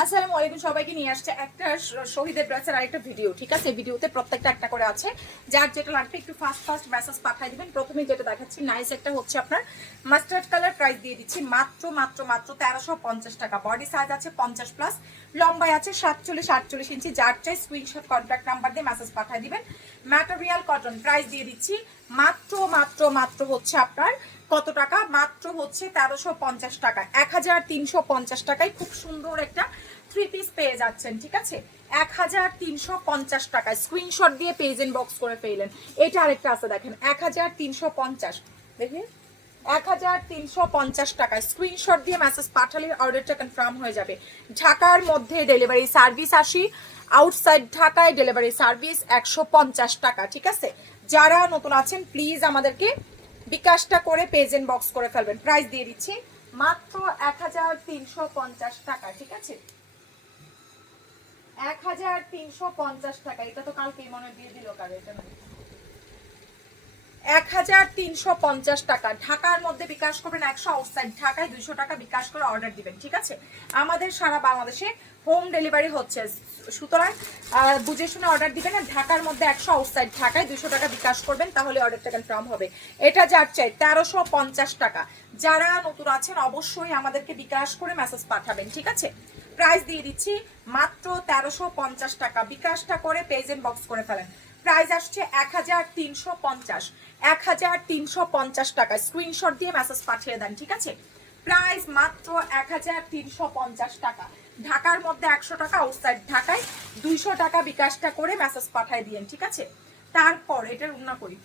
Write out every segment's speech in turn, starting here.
আসসালামু আলাইকুম, সবাইকে নিয়ে আসছে একটা শহীদের ড্রেসের আরেকটা ভিডিও, ঠিক আছে? ভিডিওতে প্রত্যেকটা একটা করে আছে। যার যেটা লাগবে একটু ফাস্ট ফাস্ট মেসেজ পাঠিয়ে দিবেন। প্রথমে যেটা দেখাচ্ছি নাইস একটা হচ্ছে আপনার মাস্টার্ড কালার প্রাইস দিয়ে দিচ্ছি। মাত্র মাত্র মাত্র তেরোশো পঞ্চাশ টাকা। বডি সাইজ আছে পঞ্চাশ প্লাস লম্বায় আছে সাতচল্লিশ, আটচল্লিশ ইঞ্চি যার চাই স্ক্রিনশট কন্ট্যাক্ট নাম্বার দিয়ে মেসেজ পাঠিয়ে দিবেন। ম্যাটেরিয়াল কটন প্রাইস দিয়ে দিচ্ছি। মাত্র মাত্র মাত্র হচ্ছে আপনার কত টাকা? মাত্র হচ্ছে তেরোশো পঞ্চাশ টাকা। এক হাজার তিনশো পঞ্চাশ টাকায় খুব সুন্দর একটা থ্রি পিস পেয়ে যাচ্ছেন, ঠিক আছে? এক হাজার তিনশো পঞ্চাশ টাকায়। স্ক্রিনশট দিয়ে পেজ বক্স করে পেলেন এটা আরেকটা আছে, দেখেন এক হাজার তিনশো পঞ্চাশ। দেখি। এক হাজার তিনশো পঞ্চাশ টাকায় স্ক্রিনশট দিয়ে মেসেজ পাঠালে অর্ডারটা কনফার্ম হয়ে যাবে। ঢাকার মধ্যে ডেলিভারি সার্ভিস আসি। আউটসাইড ঢাকায় ডেলিভারি সার্ভিস একশো পঞ্চাশ টাকা, ঠিক আছে? যারা নতুন আছেন প্লিজ আমাদেরকে বিকাশটা করে পেজেন্ট বক্স করে ফেলবেন। প্রাইস দিয়ে দিচ্ছি। মাত্র এক হাজার তিনশো পঞ্চাশ টাকা, ঠিক আছে? এক হাজার তিনশো পঞ্চাশ টাকা, এটা তো কালকেই মনে দিয়ে দিল কারও এক হাজার তিনশো পঞ্চাশ টাকা, ঢাকার মধ্যে বিকাশ করবেন একশো আউটসাইড ঢাকায় দুইশো টাকা বিকাশ করে অর্ডার দিবেন, ঠিক আছে? আমাদের সারা বাংলাদেশে হোম ডেলিভারি হচ্ছে। সুতরাং বুঝে শুনে অর্ডার দিবেন আর ঢাকার মধ্যে একশো আউটসাইড ঢাকায় দুশো টাকা বিকাশ করবেন, তাহলে অর্ডারটা কনফার্ম হবে। এটা যার চাই, তেরোশো পঞ্চাশ টাকা। যারা নতুন আছেন, অবশ্যই আমাদেরকে বিকাশ করে মেসেজ পাঠাবেন, ঠিক আছে? প্রাইস দিয়ে দিচ্ছি, মাত্র তেরোশো পঞ্চাশ টাকা। বিকাশটা করে পেজ পেজেন্ট বক্স করে ফেলেন। প্রাইস আসছে এক হাজার তিনশো পঞ্চাশ। এক হাজার তিনশো পঞ্চাশ টাকা স্ক্রিনশট দিয়ে মেসেজ পাঠিয়ে দেন, ঠিক আছে? প্রাইস মাত্র এক হাজার তিনশো পঞ্চাশ টাকা। ঢাকার মধ্যে একশো টাকা আউটসাইড ঢাকায় দুইশো টাকা বিকাশটা করে মেসেজ পাঠায় দিয়েন, ঠিক আছে? তারপর এটা রুনা করি।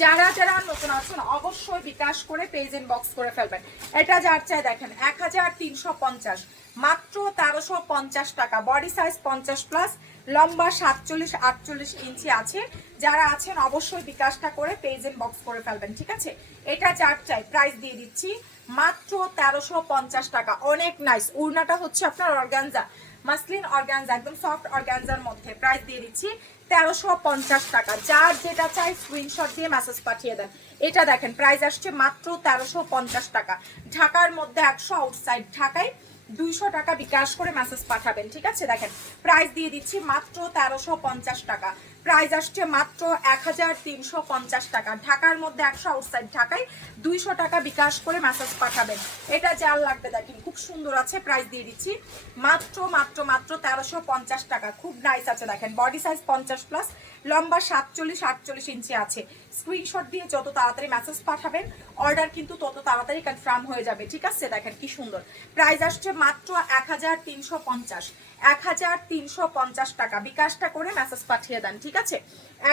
যারা যারা নতুন আছেন, অবশ্যই বিকাশ করে পেজ বক্স করে ফেলবেন। এটা যার চাই দেখেন, এক হাজার তিনশো পঞ্চাশ। মাত্র তেরোশো পঞ্চাশ টাকা বডি সাইজ পঞ্চাশ প্লাস লম্বা সাতচল্লিশ, আটচল্লিশ ইঞ্চি আছে। যারা আছেন অবশ্যই বিকাশটা করে পেজ বক্স করে ফেলবেন, ঠিক আছে? এটা যার চাই প্রাইস দিয়ে দিচ্ছি। মাত্র তেরোশো পঞ্চাশ টাকা। অনেক নাইস উড়নাটা হচ্ছে আপনার অর্গানজা মাসলিন অর্গানজা একদম সফট অর্গানজার মধ্যে। প্রাইস দিয়ে দিচ্ছি তেরোশো পঞ্চাশ টাকা। যার যেটা চাই স্ক্রিনশট দিয়ে মেসেজ পাঠিয়ে দেন। এটা দেখেন প্রাইস আসছে মাত্র তেরোশো পঞ্চাশ টাকা। ঢাকার মধ্যে একশো আউটসাইড ঢাকায়। দুইশো টাকা বিকাশ করে মেসেজ পাঠাবেন, ঠিক আছে? দেখেন প্রাইস দিয়ে দিচ্ছি মাত্র তেরোশো পঞ্চাশ টাকা। প্রাইস আসছে মাত্র এক হাজার তিনশো পঞ্চাশ টাকা। ঢাকার মধ্যে একশো আউটসাইড ঢাকায় দুইশো টাকা বিকাশ করে মেসেজ পাঠাবেন। এটা যার লাগবে দেখেন, খুব সুন্দর আছে প্রাইস দিয়ে দিচ্ছি। মাত্র মাত্র মাত্র তেরোশো টাকা। খুব নাইস আছে দেখেন বডি সাইজ পঞ্চাশ প্লাস লম্বা সাতচল্লিশ, আটচল্লিশ ইঞ্চি আছে। স্ক্রিনশট দিয়ে যত তাড়াতাড়ি মেসেজ পাঠাবেন অর্ডার কিন্তু তত তাড়াতাড়ি কনফার্ম হয়ে যাবে। ঠিক আছে দেখেন কি সুন্দর। প্রাইস আসছে মাত্র এক হাজার তিনশো পঞ্চাশ। এক হাজার তিনশো পঞ্চাশ টাকা। বিকাশটা করে মেসেজ পাঠিয়ে দেন, ঠিক আছে?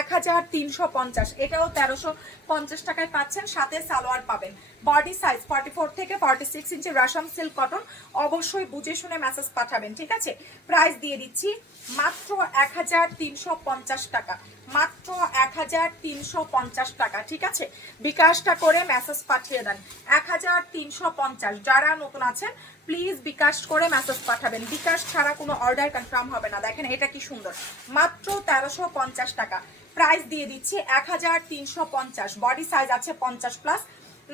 এক হাজার তিনশো পঞ্চাশ, এটাও তেরোশো পঞ্চাশ টাকায় পাচ্ছেন, সাথে সালোয়ার পাবেন। বডি সাইজ ফর্টি ফোর থেকে ফর্টি সিক্স ইঞ্চি রাসাম সিল্ক কটন অবশ্যই বুঝে শুনে মেসেজ পাঠাবেন, ঠিক আছে? প্রাইস দিয়ে দিচ্ছি মাত্র এক হাজার তিনশো পঞ্চাশ টাকা। মাত্র এক হাজার তিনশো পঞ্চাশ টাকা, ঠিক আছে? বিকাশটা করে মেসেজ পাঠিয়ে দেন। এক হাজার তিনশো পঞ্চাশ, যারা নতুন আছেন প্লিজ বিকাশ করে মেসেজ পাঠাবেন। বিকাশ ছাড়া কোনো অর্ডার কনফার্ম হবে না। দেখেন, এটা কি সুন্দর। মাত্র তেরোশো পঞ্চাশ টাকা। প্রাইস দিয়ে দিচ্ছি এক হাজার তিনশো পঞ্চাশ। বডি সাইজ আছে পঞ্চাশ প্লাস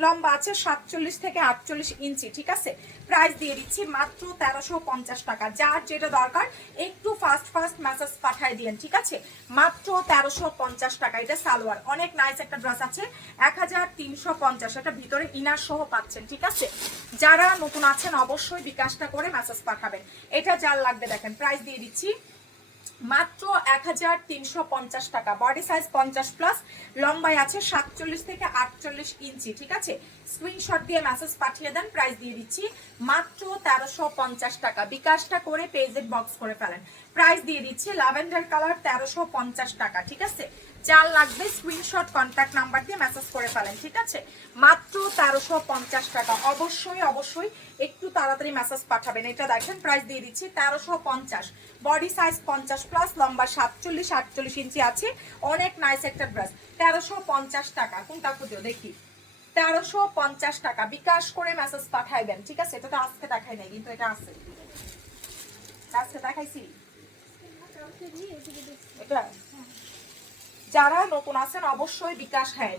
লম্বা আছে সাতচল্লিশ থেকে আটচল্লিশ ইঞ্চি, ঠিক আছে? প্রাইস দিয়ে দিচ্ছি মাত্র তেরোশো পঞ্চাশ টাকা। যার যেটা দরকার, একটু ফাস্ট ফাস্ট মেসেজ পাঠাই দিয়েন, ঠিক আছে? মাত্র তেরোশো পঞ্চাশ টাকা। এটা সালোয়ার। অনেক নাইস একটা ড্রেস আছে, এক হাজার তিনশো পঞ্চাশ। এটা ভিতরে ইনার সহ পাচ্ছেন, ঠিক আছে? যারা নতুন আছেন, অবশ্যই বিকাশটা করে মেসেজ পাঠাবেন। এটা যার লাগবে দেখেন প্রাইস দিয়ে দিচ্ছি মাত্র এক হাজার তিনশো পঞ্চাশ টাকা। বডি সাইজ পঞ্চাশ প্লাস লম্বায় আছে সাতচল্লিশ থেকে আটচল্লিশ ইঞ্চি, ঠিক আছে? স্ক্রিনশট দিয়ে মেসেজ পাঠিয়ে দেন প্রাইস দিয়ে দিচ্ছি। মাত্র তেরোশো পঞ্চাশ টাকা। বিকাশটা করে পেজের বক্স করে ফেলেন। প্রাইস দিয়ে দিচ্ছি ল্যাভেন্ডার কালার তেরোশো পঞ্চাশ টাকা, ঠিক আছে? যার লাগবে স্ক্রিনশট কন্ট্যাক্ট নাম্বার দিয়ে মেসেজ করে ফেলেন, ঠিক আছে? মাত্র তেরোশো পঞ্চাশ টাকা। অবশ্যই অবশ্যই একটু তাড়াতাড়ি মেসেজ পাঠাবেন। এটা দেখেন প্রাইস দিয়ে দিচ্ছি তেরোশো পঞ্চাশ। বডি সাইজ পঞ্চাশ প্লাস লম্বা সাতচল্লিশ, আটচল্লিশ ইঞ্চি আছে। অনেক নাইস একটা ড্রেস তেরোশো পঞ্চাশ টাকা। কোনটা খুঁজো? দেখি। তেরোশো পঞ্চাশ টাকা। বিকাশ করে মেসেজ পাঠাইবেন ঠিক আছে? এটা তো আজকে দেখাই নাই, কিন্তু এটা আছে। আজকে দেখাইছি? যারা নতুন আছেন, অবশ্যই বিকাশ হ্যাঁ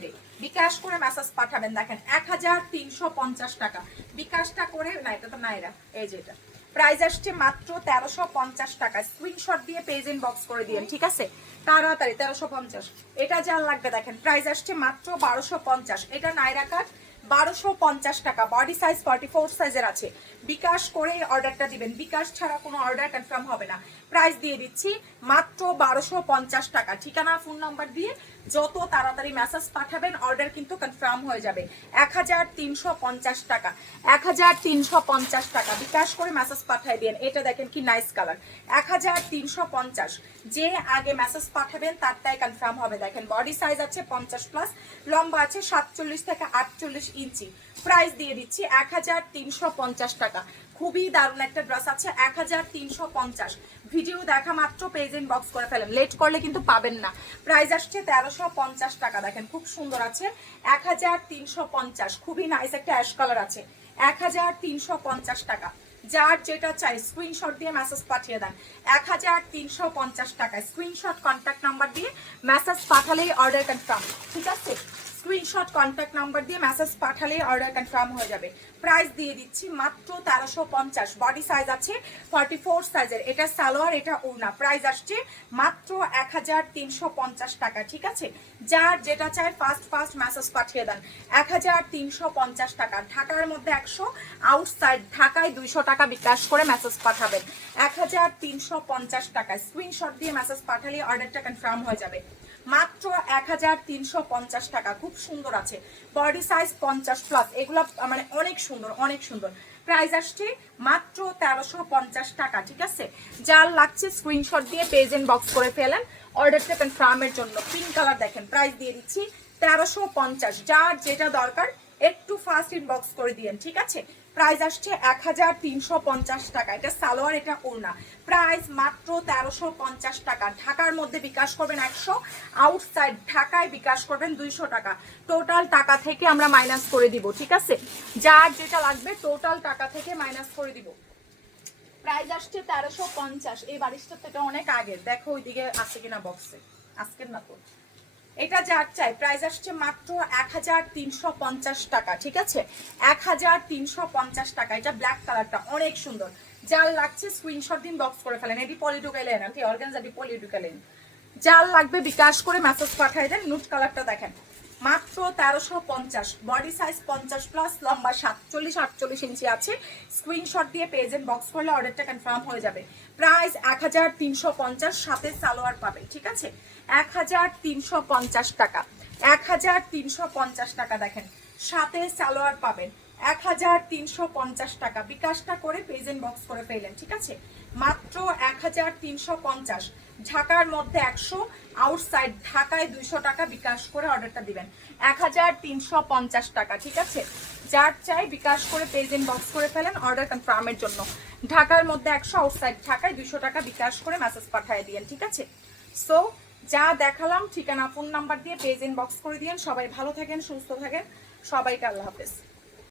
বিকাশ করে মেসেজ পাঠাবেন। দেখেন, এক হাজার তিনশো পঞ্চাশ টাকা। বিকাশটা করে, না, এটা তো নাইরা এই যে এটা। প্রাইস আসছে মাত্র তেরোশো পঞ্চাশ টাকা। স্ক্রিনশট দিয়ে পেজ বক্স করে দিয়েন, ঠিক আছে? তাড়াতাড়ি, তেরোশো পঞ্চাশ। এটা যার লাগবে দেখেন প্রাইস আসছে মাত্র বারোশো পঞ্চাশ। এটা নাইরা কাট বারোশো পঞ্চাশ টাকা। বডি সাইজ ফর্টি ফোর সাইজের আছে। বিকাশ করে অর্ডারটা দিবেন। বিকাশ ছাড়া কোনো অর্ডার কনফার্ম হবে না। প্রাইস দিয়ে দিচ্ছি মাত্র বারোশো পঞ্চাশ টাকা। ঠিকানা ফোন নাম্বার দিয়ে যত তাড়াতাড়ি মেসেজ পাঠাবেন অর্ডার কিন্তু কনফার্ম হয়ে যাবে। এক হাজার তিনশো পঞ্চাশ টাকা। এক হাজার তিনশো পঞ্চাশ টাকা। বিকাশ করে মেসেজ পাঠিয়ে দিন। এটা দেখেন কি নাইস কালার এক হাজার তিনশো পঞ্চাশ। যে আগে মেসেজ পাঠাবেন তারটাই কনফার্ম হবে। দেখেন বডি সাইজ আছে পঞ্চাশ প্লাস লম্বা আছে সাতচল্লিশ থেকে আটচল্লিশ ইঞ্চি। প্রাইস দিয়ে দিচ্ছি এক হাজার তিনশো পঞ্চাশ টাকা। খুবই দারুণ একটা ড্রেস আছে এক হাজার তিনশো পঞ্চাশ। ভিডিও দেখা মাত্র পেজ ইন বক্স করে ফেলেন। লেট করলে কিন্তু পাবেন না। প্রাইস আসছে তেরোশো পঞ্চাশ টাকা। দেখেন, খুব সুন্দর আছে। এক হাজার তিনশো পঞ্চাশ। খুবই নাইস একটা অ্যাশ কালার আছে। এক হাজার তিনশো পঞ্চাশ টাকা। যার যেটা চাই স্ক্রিনশট দিয়ে মেসেজ পাঠিয়ে দেন। এক হাজার তিনশো পঞ্চাশ টাকা স্ক্রিনশট কন্ট্যাক্ট নাম্বার দিয়ে মেসেজ পাঠালেই অর্ডার কনফার্ম ঠিক আছে? স্ক্রিনশট কন্ট্যাক্ট নাম্বার দিয়ে মেসেজ পাঠালেই অর্ডার কনফার্ম হয়ে যাবে। প্রাইস দিয়ে দিচ্ছি মাত্র তেরোশো পঞ্চাশ। বডি সাইজ আছে ফর্টি ফোর সাইজের এটা সালোয়ার, এটা ওড়না। প্রাইস আসছে মাত্র এক হাজার তিনশো পঞ্চাশ টাকা, ঠিক আছে? যার যেটা চায় ফার্স্ট ফার্স্ট মেসেজ পাঠিয়ে দেন। এক হাজার তিনশো পঞ্চাশ টাকা। ঢাকার মধ্যে একশো আউটসাইড ঢাকায় দুইশো টাকা বিকাশ করে মেসেজ পাঠাবেন। এক হাজার তিনশো পঞ্চাশ টাকা স্ক্রিনশট দিয়ে মেসেজ পাঠালে অর্ডারটা কনফার্ম হয়ে যাবে। মাত্র এক হাজার তিনশো পঞ্চাশ টাকা। খুব সুন্দর আছে। বডি সাইজ পঞ্চাশ প্লাস এগুলো মানে অনেক সুন্দর অনেক সুন্দর। প্রাইস আসছে মাত্র তেরোশো টাকা, ঠিক আছে? যার লাগছে স্ক্রিনশট দিয়ে পেজ এন্ড বক্স করে ফেলেন। অর্ডারটা কনফার্মের জন্য। পিঙ্ক কালার দেখেন প্রাইস দিয়ে দিচ্ছি তেরোশো পঞ্চাশ। যার যেটা দরকার, একটু ফাস্ট ইনবক্স করে দিয়েন, ঠিক আছে? প্রাইস আসছে এক হাজার তিনশো পঞ্চাশ টাকা। এটা সালোয়ার, এটা ওড়না। প্রাইস মাত্র তেরোশো পঞ্চাশ টাকা। ঢাকার মধ্যে বিকাশ করবেন একশো আউটসাইড ঢাকায় বিকাশ করবেন দুইশো টাকা। টোটাল টাকা থেকে আমরা মাইনাস করে দিব, ঠিক আছে? যার যেটা লাগবে টোটাল টাকা থেকে মাইনাস করে দিব। প্রাইস আসছে তেরোশো পঞ্চাশ। এই তো এটা অনেক আগের। দেখো ওইদিকে আছে কিনা বক্সে আজকের না তো। এটা যার চাই প্রাইস আসছে মাত্র এক হাজার তিনশো পঞ্চাশ টাকা, ঠিক আছে? এক হাজার তিনশো পঞ্চাশ টাকা, এটা ব্ল্যাক কালারটা অনেক সুন্দর। যার লাগছে স্ক্রিনশট দিন বক্স করে ফেলেন, এটি পলিটুকালেন আর কি অর্গানজাটি পলিটুকালেন যার লাগবে বিকাশ করে মেসেজ পাঠাই দেন নুট কালারটা দেখেন। মাত্র তেরোশো পঞ্চাশ। বডি সাইজ পঞ্চাশ প্লাস লম্বা সাতচল্লিশ, আটচল্লিশ ইঞ্চি আছে। স্ক্রিনশট দিয়ে পেজ বক্স করলে অর্ডারটা কনফার্ম হয়ে যাবে। প্রাইস এক হাজার তিনশো পঞ্চাশ, সাথে সালোয়ার পাবে ঠিক আছে? এক হাজার তিনশো পঞ্চাশ টাকা। এক হাজার তিনশো পঞ্চাশ টাকা দেখেন, সাথে সালোয়ার পাবেন। এক হাজার তিনশো পঞ্চাশ টাকা। বিকাশটা করে পেজেন্ট বক্স করে পেলেন ঠিক আছে? মাত্র এক হাজার তিনশো পঞ্চাশ। ঢাকার মধ্যে একশো আউটসাইড ঢাকায় দুইশো টাকা বিকাশ করে অর্ডারটা দিবেন। এক হাজার তিনশো পঞ্চাশ টাকা, ঠিক আছে? যার চাই বিকাশ করে পেজেন্ট বক্স করে ফেলেন অর্ডার কনফার্মের জন্য। ঢাকার মধ্যে একশো আউটসাইড ঢাকায় দুইশো টাকা বিকাশ করে মেসেজ পাঠিয়ে দিয়েন, ঠিক আছে? সো যা দেখালাম ঠিকানা ফোন নাম্বার দিয়ে পেজ বক্স করে দিয়েন। সবাই ভালো থাকেন, সুস্থ থাকেন। সবাইকে আল্লাহ হাফেজ।